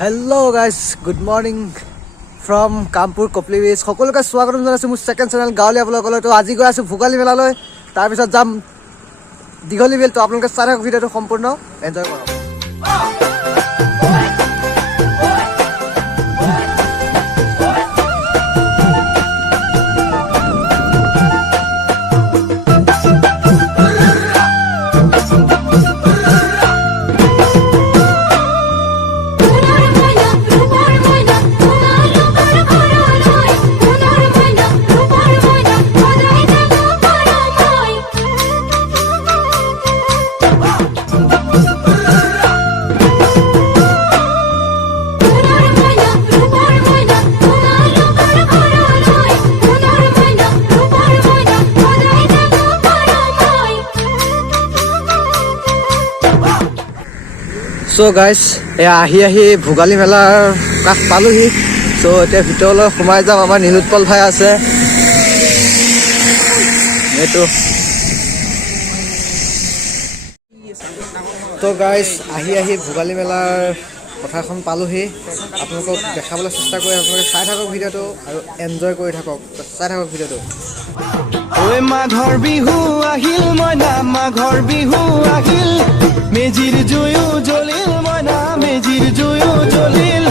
Hello guys good morning from Kampur Kapili beach সকলোকে স্বাগতম জনাইছো মোৰ সেকেন্ড চেনেল গাঁৱলীয়া ব্লগলৈ। তো আজি গৈ আছো ভোগালী মেলালৈ, তাৰপিছত যাম দীঘলী বিল। তো আপোনালোকে চাই থাকক ভিডিঅ'টো সম্পূৰ্ণ এনজয় কৰক। सो गाइस आহি ভোগালী মেলাৰ কাষ পালোহি। সো এতিয়া ভিতৰলৈ সোমাই যাম। আমাৰ নীলোৎপল ভাই আছে এইটো। তো গাইস আহি ভোগালী মেলাৰ পথাৰখন পালোহি। আপোনালোকক দেখাবলৈ চেষ্টা কৰি আপোনালোকে চাই থাকক ভিডিঅ'টো আৰু এনজয় কৰি থাকক। চাই থাকক ভিডিঅ'টো। ওই মাঘৰ বিহু আহিল মইনা, মাঘৰ বিহু আহিল, মেজিৰ জুয়ো জ্বলিল মইনা, মেজিৰ জুয়ো জ্বলিল।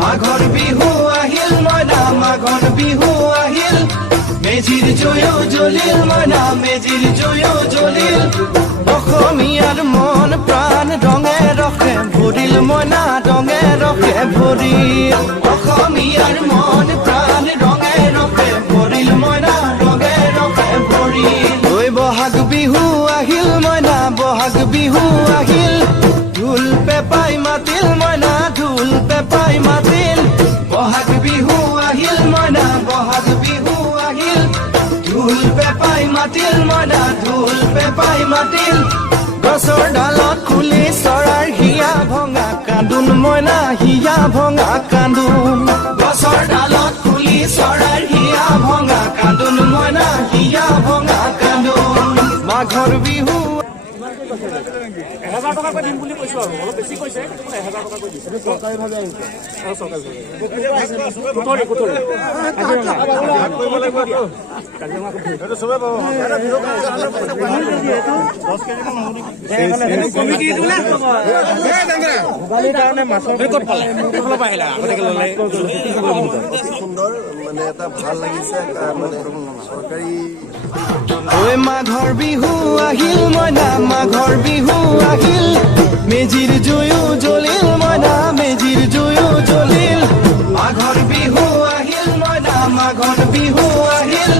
মাঘৰ বিহু আহিল মইনা, মাঘৰ বিহু আহিল, মেজিৰ জুয়ো জ্বলিল মইনা, মেজিৰ জুয়ো জ্বলিল। অসমীয়াৰ মন প্ৰাণ ৰঙে ৰখে ভৰিল মইনা, ৰঙে ৰখে ভৰিল। অসমীয়াৰ মন প্ৰাণ ৰঙে ৰখে ভৰিল মইনা, ৰঙে ৰখে ভৰিল। ঐ বহাগ বিহু আহিল মইনা, বহাগ বিহু আহিল, ঢোল পেপাই মাতিল মইনা, ঢোল পেপাই মাতিল। বহাগ বিহু আহিল মইনা, বহাগ বিহু আহিল, ঢোল পেপাই মাতিল মইনা, ঢোল পেপাই মাতিল। গছৰ ডালত খুলি চৰাৰ হিয়া ভঙা কান্দোন মইনা, হিয়া ভঙা কান্দোন। গছৰ ডালত খুলি চৰাৰ হিয়া ভঙা কান্দোন মইনা, হিয়া ভঙা কান্দোন। মাঘৰ বিহু 1000 টকাকৈ দিম বুলি কৈছো আৰু অলপ বেছি কৈছে 1000 টকাকৈ দিছে চৰকাৰী ভাবে আহিছে আৰু চৰকাৰী ভাবে কোঠৰি এটা সবে পাবো এটা ভিডিও কৰি 10 কেজি মান হ'ব নেকি কমিটি দিলে ভোগালীৰ কাৰণে মাছৰ ক'ত পালে ক'ত পাইলা আগতে ললে সুন্দৰ মানে এটা ভাল লাগিছে মানে সৰকাৰি। ওই মাঘৰ বিহু আহিল মইনা, মাঘৰ বিহু আহিল, মেজিৰ জুয়ো জ্বলিল মইনা, মেজিৰ জুয়ো জ্বলিল। মাঘৰ বিহু আহিল মইনা, মাঘৰ বিহু আহিল,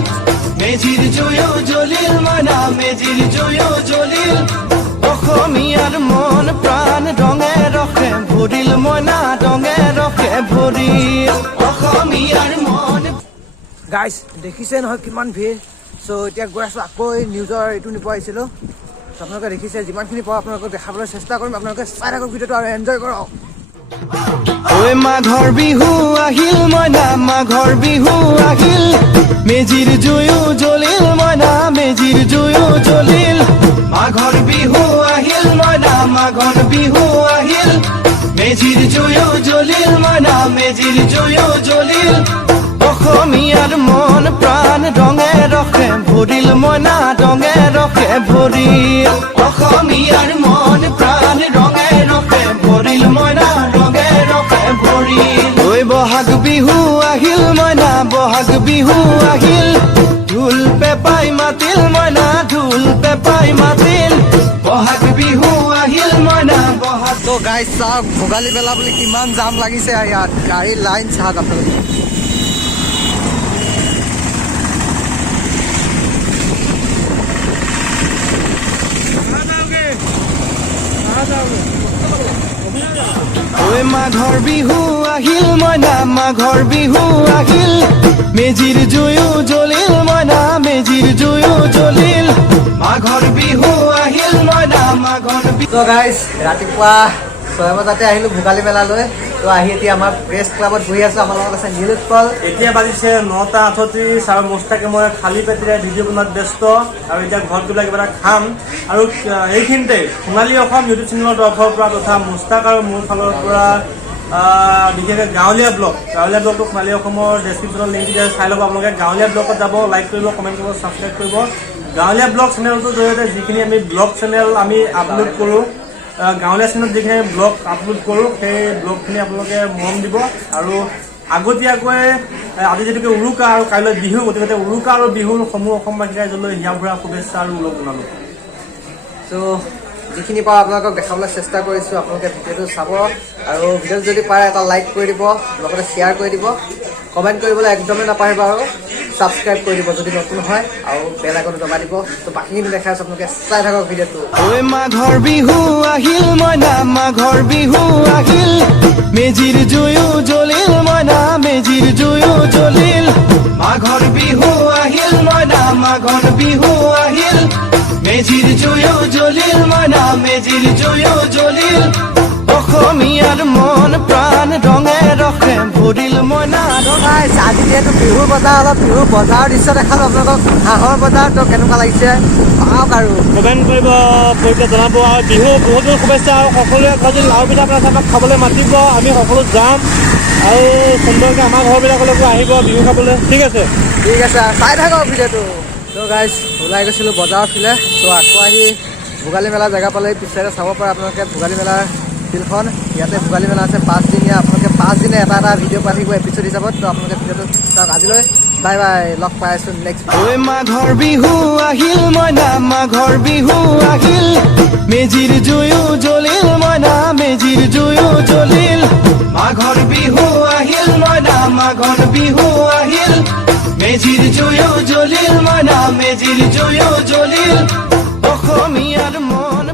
মেজিৰ জুয়ো জ্বলিল মইনা, মেজিৰ জুয়ো জ্বলিল। অসমীয়াৰ মন প্ৰাণ ৰঙে ৰখে ভৰিল মইনা, ৰঙে ৰখে ভৰিল। অসমীয়াৰ মন। গাইজ দেখিছে নহয় কিমান ভিৰ। চ' এতিয়া গৈ আছোঁ আকৌ নিউজৰ এইটো নিব আহিছিলোঁ। চ' আপোনালোকে দেখিছে যিমানখিনি পাওঁ আপোনালোকক দেখাবলৈ চেষ্টা কৰিম। আপোনালোকে চাই থাকক ভিডিঅ'টো আৰু এনজয় কৰক। ওই মাঘৰ বিহু আহিল মইনা, মাঘৰ বিহু আহিল, মেজিৰ জুয়ো জ্বলিল মইনা, মেজিৰ জুয়ো জ্বলিল। মাঘৰ বিহু আহিল মইনা, মাঘৰ বিহু আহিল, মেজিৰ জুয়ো জ্বলিল মইনা, মেজিৰ জুয়ো জ্বলিল। অসমীয়াৰ মন প্ৰাণ ৰঙে ৰখে ভৰিল মইনা, ৰঙে ৰখে ভৰিল। অসমীয়াৰ মন প্ৰাণ ৰঙে ৰখে ভৰিল মইনা, ৰঙে ৰখে ভৰিল। ঐ বহাগ বিহু আহিল মইনা, বহাগ বিহু আহিল, ঢোল পেপাই মাতিল মইনা, ঢোল পেপাই মাতিল। বহাগ বিহু আহিল মইনা, বহাগ। তো গাইজ চাওক ভোগালী মেলা বুলি কিমান জাম লাগিছে ইয়াত, গাড়ীৰ লাইন চাওক আপোনালোকে। ওই মাঘৰ বিহু আহিল মইনা, মাঘৰ বিহু আহিল, মেজিৰ জুয়ো জ্বলিল মইনা, মেজিৰ জুয়ো জ্বলিল। মাঘৰ বিহু আহিল মইনা, মাঘৰ বিহু। তো গাইজ ৰাতিপুৱা 6 বজাতে আহিলোঁ ভোগালী মেলালৈ। তো আহি এতিয়া আমাৰ প্ৰেছ ক্লাবত বহি আছোঁ। আমাৰ লগত আছে নীলোৎপল। এতিয়া বাজিছে 9:38 আৰু মোস্তাকে মই খালী পেটেৰে ভিডিঅ' বনোৱাত ব্যস্ত আৰু এতিয়া ঘৰত গৈ কিবা এটা খাম। আৰু এইখিনিতে সোণালী অসম ইউটিউব চেনেলৰ তৰফৰ পৰা তথা মোস্তাক আৰু মোৰ ফালৰ পৰা বিশেষকৈ গাঁৱলীয়া ব্লগটো সোণালী অসমৰ ডেছক্ৰিপশ্যনত লিংক দিয়া চাই ল'ব আপোনালোকে। গাঁৱলীয়া ব্লগত যাব, লাইক কৰিব, কমেণ্ট কৰিব, ছাবস্ক্ৰাইব কৰিব। গাঁৱলীয়া ব্লগ চেনেলটোৰ জৰিয়তে যিখিনি আমি ব্লগ চেনেল আমি আপলোড কৰোঁ, গাঁৱলীয়া চেনেলত যিখিনি আমি ব্লগ আপলোড কৰোঁ, সেই ব্লগখিনি আপোনালোকে মন দিব। আৰু আগতীয়াকৈ আজি যিহেতুকে উৰুকা আৰু কাইলৈ বিহু, গতিকে উৰুকা আৰু বিহুৰ সমূহ অসমবাসীৰ ৰাইজলৈ হিয়া ভৰা শুভেচ্ছা আৰু ওলগ জনালোঁ। চ' যিখিনি পাওঁ আপোনালোকক দেখাবলৈ চেষ্টা কৰিছোঁ। আপোনালোকে ভিডিঅ'টো চাব আৰু ভিডিঅ'টো যদি পাৰে এটা লাইক কৰি দিব, লগতে শ্বেয়াৰ কৰি দিব, কমেণ্ট কৰিবলৈ একদমেই নাপাহৰিব আৰু ছাবস্ক্ৰাইব কৰি দিব যদি নতুন হয়, আৰু বেল আইকনটো দবাই দিব। ত' বাকীখিনি দেখাই আছোঁ, আপোনালোকে চাই থাকক ভিডিঅ'টো। ঐ মাঘৰ বিহু আহিল মইনা, মাঘৰ বিহু আহিল, মেজিৰ জুয়ো জ্বলিল মইনা, মেজিৰ জুয়ো জ্বলিল। মাঘৰ বিহু আহিল মইনা, মাঘৰ বিহু আহিল, মেজিৰ জুয়ো জ্বলিল মইনা, মেজিৰ জুয়ো জ্বলিল। অসমীয়াৰ মন প্ৰাণ ৰঙে ৰসে ভৰিল মইনা। আজি যিহেতু বিহুৰ বজাৰ, অলপ বিহুৰ বজাৰৰ দৃশ্য দেখালোঁ আপোনালোকক। হাঁহৰ বজাৰটো কেনেকুৱা লাগিছে পাওক আৰু কমেণ্ট কৰিব, জনাব। আৰু বিহু বহুত বহুত শুভেচ্ছা। আৰু সকলোৱে যদি লাও পিঠা আপোনাক খাবলৈ মাতিব, আমি সকলো যাম আৰু সুন্দৰকৈ আমাৰ ঘৰবিলাকলৈকো আহিব বিহু খাবলৈ। ঠিক আছে, ঠিক আছে, চাই থাকক ভিডিঅ'টো। ত' গাইজ ওলাই গৈছিলোঁ বজাৰৰ ফিলে। ত' আকৌ আহি ভোগালী মেলা জেগা পালে পিছতে চাব পাৰে আপোনালোকে ভোগালী মেলাৰ ফিল্ডখন। ইয়াতে ভোগালী মেলা আছে 5 দিনীয়া। আপোনালোকে 5 দিনে এটা এটা ভিডিঅ' পাই থাকিব এপিছ'ড হিচাপত। ত' আপোনালোকে ভিডিঅ'টো চাওক। আজিলৈ বাই বাই, লগ পাই আছোঁ নেক্সট। ঐ মাঘৰ বিহু আহিল মইনা, মাঘৰ বিহু আহিল, মেজিৰ জুয়ো জ্বলিল মইনা, মেজিৰ জুয়ো জ্বলিল। মাঘৰ বিহু আহিল মইনা, মাঘৰ বিহু আহিল, মেজিৰ জুয়ো জ্বলিল মইনা, মেজিৰ জুয়ো জ্বলিল। অসমীয়াৰ মন